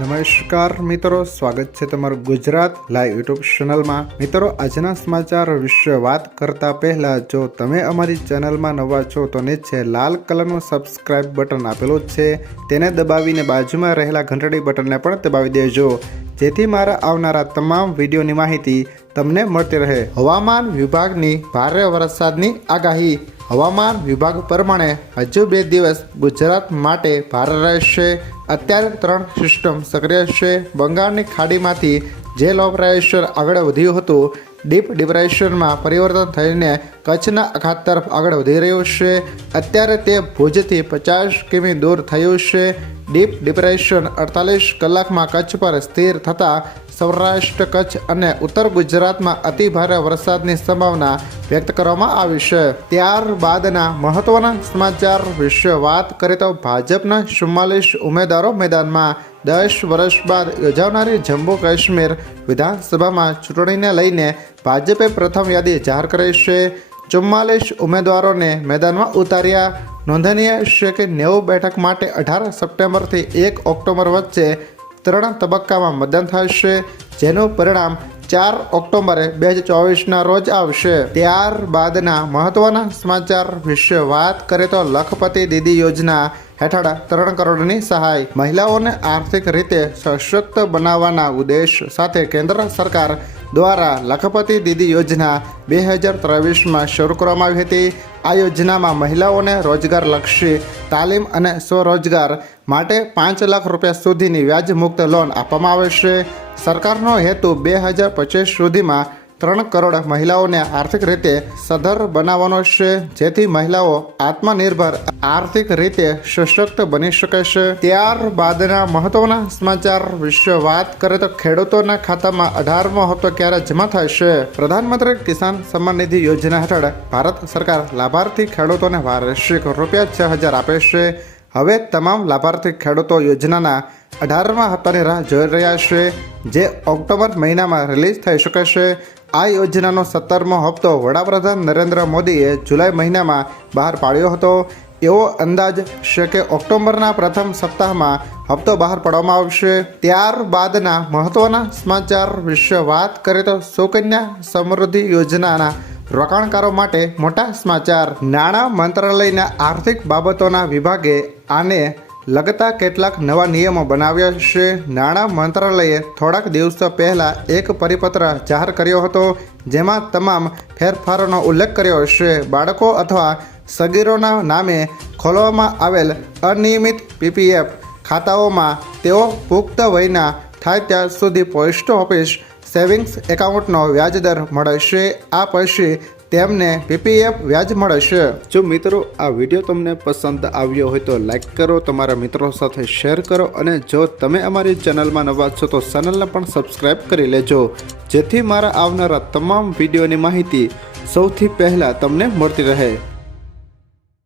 નમસ્કાર મિત્રો, સ્વાગત છે તમારું ગુજરાત લાઈવ યુટ્યુબ ચેનલમાં. મિત્રો, આજના સમાચાર વિશે વાત કરતા પહેલા, જો તમે અમારી ચેનલમાં નવા છો, તો નીચે લાલ કલરનું સબસ્ક્રાઇબ બટન આપેલું છે. તેને દબાવીને બાજુમાં રહેલા ઘંટડી બટનને પણ દબાવી દેજો. જેથી મારા આવનારા તમામ વિડીયોની માહિતી તમને મળતી રહે. હવામાન વિભાગની ભારે વરસાદની આગાહી. હવામાન વિભાગ પ્રમાણે હજુ બે દિવસ ગુજરાત માટે ભારે રહેશે. અત્યારે ત્રણ સિસ્ટમ સક્રિય છે. બંગાળની ખાડીમાંથી જે લો પ્રેશર આગળ વધ્યું હતું ડીપ ડિપ્રેશનમાં પરિવર્તન થઈને કચ્છના અખાત તરફ આગળ વધી રહ્યું છે. અત્યારે તે ભુજથી પચાસ કિમી દૂર થયું છે. ડીપ ડિપ્રેશન અડતાલીસ કલાકમાં કચ્છ પર સ્થિર થતાં સૌરાષ્ટ્ર, કચ્છ અને ઉત્તર ગુજરાતમાં અતિભારે વરસાદની સંભાવના વ્યક્ત કરવામાં આવી છે. ત્યારબાદના મહત્વના સમાચાર વિશે વાત કરીએ તો ભાજપના ચુમ્માલીસ ઉમેદવારો મેદાનમાં દસ વર્ષ બાદ યોજાનારી જમ્મુ કાશ્મીર વિધાનસભામાં ચૂંટણીને લઈને ભાજપે પ્રથમ યાદી જાહેર કરી છે. ચુમ્માલીસ ઉમેદવારોને મેદાનમાં ઉતાર્યા. નોંધનીય છે કે નેવું બેઠક માટે અઢાર સપ્ટેમ્બરથી એક ઓક્ટોબર વચ્ચે ત્રણ તબક્કામાં મતદાન થશે, જેનું પરિણામ ચાર ઓક્ટોબરે બે હજાર ચોવીસના રોજ આવશે. ત્યારબાદના મહત્વના સમાચાર વિશે વાત કરીએ તો લખપતિ દીદી યોજના હેઠળ ત્રણ કરોડની સહાય. મહિલાઓને આર્થિક રીતે સશક્ત બનાવવાના ઉદ્દેશ સાથે કેન્દ્ર સરકાર દ્વારા લખપતિ દીદી યોજના બે હજાર ત્રેવીસમાં શરૂ કરવામાં આવી હતી. આ યોજનામાં મહિલાઓને રોજગારલક્ષી તાલીમ અને સ્વરોજગાર માટે પાંચ લાખ રૂપિયા સુધીની વ્યાજમુક્ત લોન આપવામાં આવે છે. સરકારનો હેતુ બે હજાર પચીસ સુધીમાં ત્રણ કરોડ મહિલાઓને આર્થિક રીતે સધર બનાવવાનો છે, જેથી મહિલાઓ આત્મનિર્ભર આર્થિક રીતે સશક્ત બની શકે છે. ત્યારબાદના મહત્વના સમાચાર વિશે વાત કરીએ તો ખેડૂતોના ખાતામાં અઢારમો હપ્તો ક્યારે જમા થશે પ્રધાનમંત્રી કિસાન સન્માન નિધિ યોજના હેઠળ ભારત સરકાર લાભાર્થી ખેડૂતોને વાર્ષિક રૂપિયા છ હજાર આપે છે. હવે તમામ લાભાર્થી ખેડૂતો યોજનાના અઢારમા હપ્તાની રાહ જોઈ રહ્યા છે, જે ઓક્ટોબર મહિનામાં રિલીઝ થઈ શકે છે. આ યોજનાનો સત્તરમો હપ્તો વડાપ્રધાન નરેન્દ્ર મોદીએ જુલાઈ મહિનામાં બહાર પાડ્યો હતો. એવો અંદાજ છે કે ઓક્ટોબરના પ્રથમ સપ્તાહમાં હપ્તો બહાર પાડવામાં આવશે. ત્યારબાદના મહત્વના સમાચાર વિશે વાત કરીએ તો સુકન્યા સમૃદ્ધિ યોજનાના રોકાણકારો માટે મોટા સમાચાર. નાણાં મંત્રાલયના આર્થિક બાબતોના વિભાગે આને લગતા કેટલાક નવા નિયમો બનાવ્યા છે. નાણાં મંત્રાલયે થોડાક દિવસો પહેલાં એક પરિપત્ર જાહેર કર્યો હતો, જેમાં તમામ ફેરફારોનો ઉલ્લેખ કર્યો છે. બાળકો અથવા સગીરોના નામે ખોલવામાં આવેલ અનિયમિત પીપીએફ ખાતાઓમાં તેઓ પુખ્ત વયના થાય ત્યાં સુધી પોસ્ટ ઓફિસ સેવિંગ્સ એકાઉન્ટનો વ્યાજદર મળશે, આ પછી તેમને પીપીએફ વ્યાજ મળશે. જો મિત્રો, આ વીડિયો તમને પસંદ આવ્યો હોય તો લાઈક કરો, તમારા મિત્રો સાથે શેર કરો અને જો તમે અમારી ચેનલમાં નવા છો તો ચેનલને પણ સબસ્ક્રાઈબ કરી લેજો. જેથી મારા આવનારા તમામ વિડીયોની માહિતી સૌથી પહેલાં તમને મળતી રહે.